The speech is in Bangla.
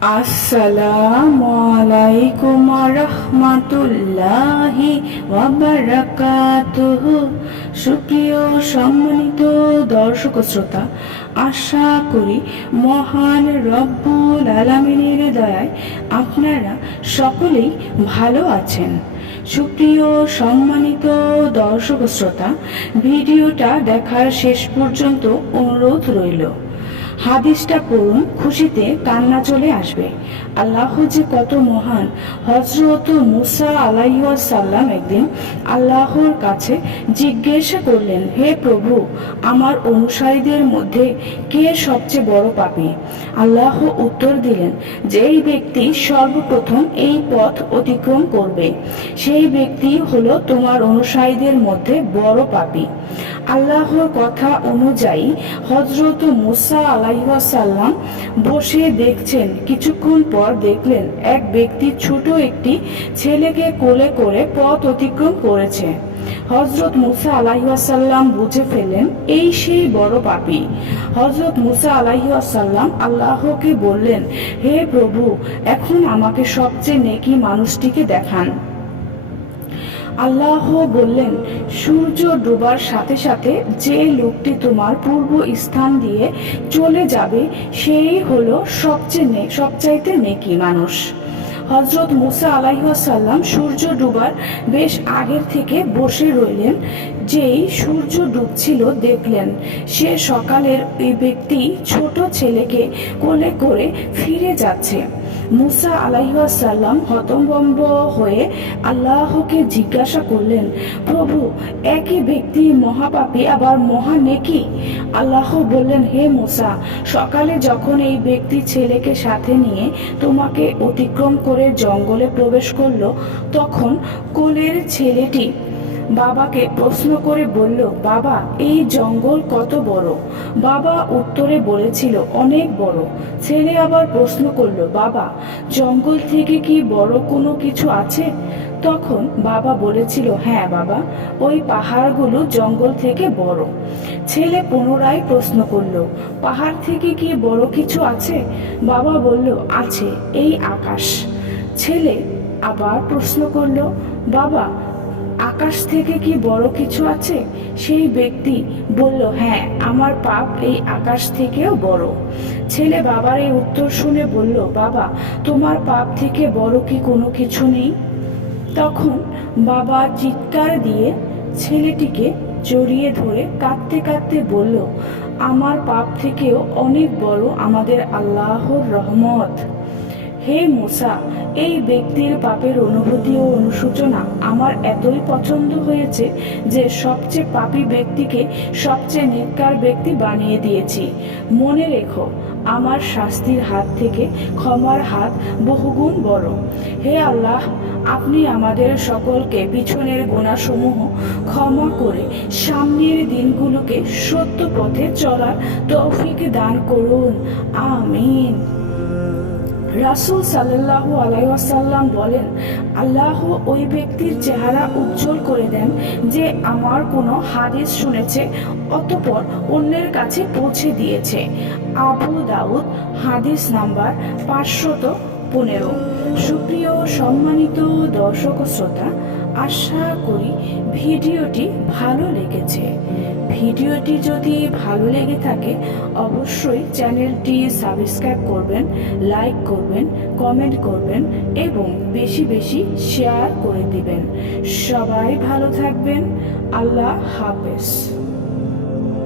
আসসালামু আলাইকুম রহমতুল্লাহি ওয়াবারাকাতুহু। সুপ্রিয় সম্মানিত দর্শক শ্রোতা, আশা করি মহান রব্বুল আলামিনের দয়ায় আপনারা সকলেই ভালো আছেন। সুপ্রিয় সম্মানিত দর্শক শ্রোতা, ভিডিওটা দেখার শেষ পর্যন্ত অনুরোধ রইল। হাদিসটা পড়ুন, খুশিতে কান্না চলে আসবে। আল্লাহ যে কত মহান হজরত মুসা আলাইসাল্লাম একদিন আল্লাহর কাছে জিজ্ঞাসা করলেন, হে প্রভু, আমার অনুসারীদের মধ্যে কে সবচেয়ে বড় পাপী? আল্লাহ উত্তর দিলেন, যেই ব্যক্তি সর্বপ্রথম এই পথ অতিক্রম করবে, সেই ব্যক্তি হলো তোমার অনুসারীদের মধ্যে বড় পাপী। আল্লাহর কথা অনুযায়ী হজরত মুসা আলাইসাল্লাম বসে দেখছেন। কিছুক্ষণ পর দেখলেন এক ব্যক্তি ছোট একটি ছেলেকে কোলে করে পথ অতিক্রম করেছে। হজরত মুসা আলাইসাল্লাম বুঝে ফেলেন, এই সেই বড় পাপী। হজরত মুসা আলাইসাল্লাম আল্লাহকে বললেন, হে প্রভু, এখন আমাকে সবচেয়ে নেকি মানুষটিকে দেখান। আল্লাহ বললেন, সূর্য ডোবার সাথে সাথে যে লোকটি তোমার পূর্ব স্থান দিয়ে চলে যাবে, সেই হলো সবচেয়ে সবচাইতে নেকি মানুষ। হজরত মুসা আলাইসাল্লাম সূর্য ডুবার বেশ আগের থেকে বসে রইলেন, যেই সূর্য ডুবছিল দেখলেন। সে সকালের এই ব্যক্তি ছোট ছেলেকে কোলে করে ফিরে যাচ্ছে। মুসা আলাইসাল্লাম হতম্বম্ব হয়ে আল্লাহকে জিজ্ঞাসা করলেন, প্রভু, একই ব্যক্তি মহাপাপী, আবার মহা নেকি? আল্লাহ বললেন, হে মুসা, সকালে যখন এই ব্যক্তি ছেলেকে সাথে নিয়ে তোমাকে অতিক্রম করে জঙ্গলে প্রবেশ করল, তখন কোলের ছেলেটি বাবাকে প্রশ্ন করে বলল, বাবা, এই জঙ্গল কত বড়? বাবা উত্তরে বলেছিল, অনেক বড়। ছেলে আবার প্রশ্ন করল, বাবা, জঙ্গল থেকে কি বড় কোনো কিছু আছে? তখন বাবা বলেছিল হ্যাঁ বাবা, ওই পাহাড়গুলো জঙ্গল থেকে বড়। ছেলে পুনরায় প্রশ্ন করল, পাহাড় থেকে কি বড় কিছু আছে? বাবা বলল, আছে, এই আকাশ। ছেলে আবার প্রশ্ন করল, বাবা আকাশ থেকে কি বড় কিছু আছে? সেই ব্যক্তি বলল হ্যাঁ আমার পাপ এই আকাশ থেকেও বড়। ছেলে বাবার এই উত্তর শুনে বলল, বাবা, তোমার পাপ থেকে বড় কি কোনো কিছু নেই? তখন বাবা চিৎকার দিয়ে ছেলেটিকে জড়িয়ে ধরে কাঁদতে কাঁদতে বলল, আমার পাপ থেকেও অনেক বড় আমাদের আল্লাহর রহমত। হে মুসা, এই ব্যক্তির পাপের অনুভূতি ও অনুশোচনা আমার এতই পছন্দ হয়েছে যে সবচেয়ে পাপী ব্যক্তিকে সবচেয়ে নেককার ব্যক্তি বানিয়ে দিয়েছি। মনে রেখো, আমার শাস্তির হাত থেকে ক্ষমার হাত বহুগুণ বড়। হে আল্লাহ, আপনি আমাদের সকলকে পিছনের গোনাসমূহ ক্ষমা করে সামনের দিনগুলোকে সত্য পথে চলার তৌফিক দান করুন। আমিন। রাসুল সাল্লাহ আলাইসাল্লাম বলেন, আল্লাহ ওই ব্যক্তির চেহারা উজ্জ্বল করে দেন যে আমার কোনো হাদিস শুনেছে অতপর অন্যের কাছে পৌঁছে দিয়েছে। আবু দাউদ, হাদিস নাম্বার পাঁচশত পনেরো। সুপ্রিয় সম্মানিত দর্শক শ্রোতা আশা করি ভিডিওটি ভালো লেগেছে। ভিডিওটি যদি ভালো লেগে থাকে, অবশ্যই চ্যানেলটি সাবস্ক্রাইব করবেন, লাইক করবেন, কমেন্ট করবেন এবং বেশি বেশি শেয়ার করে দিবেন। সবাই ভালো থাকবেন। আল্লাহ হাফেজ।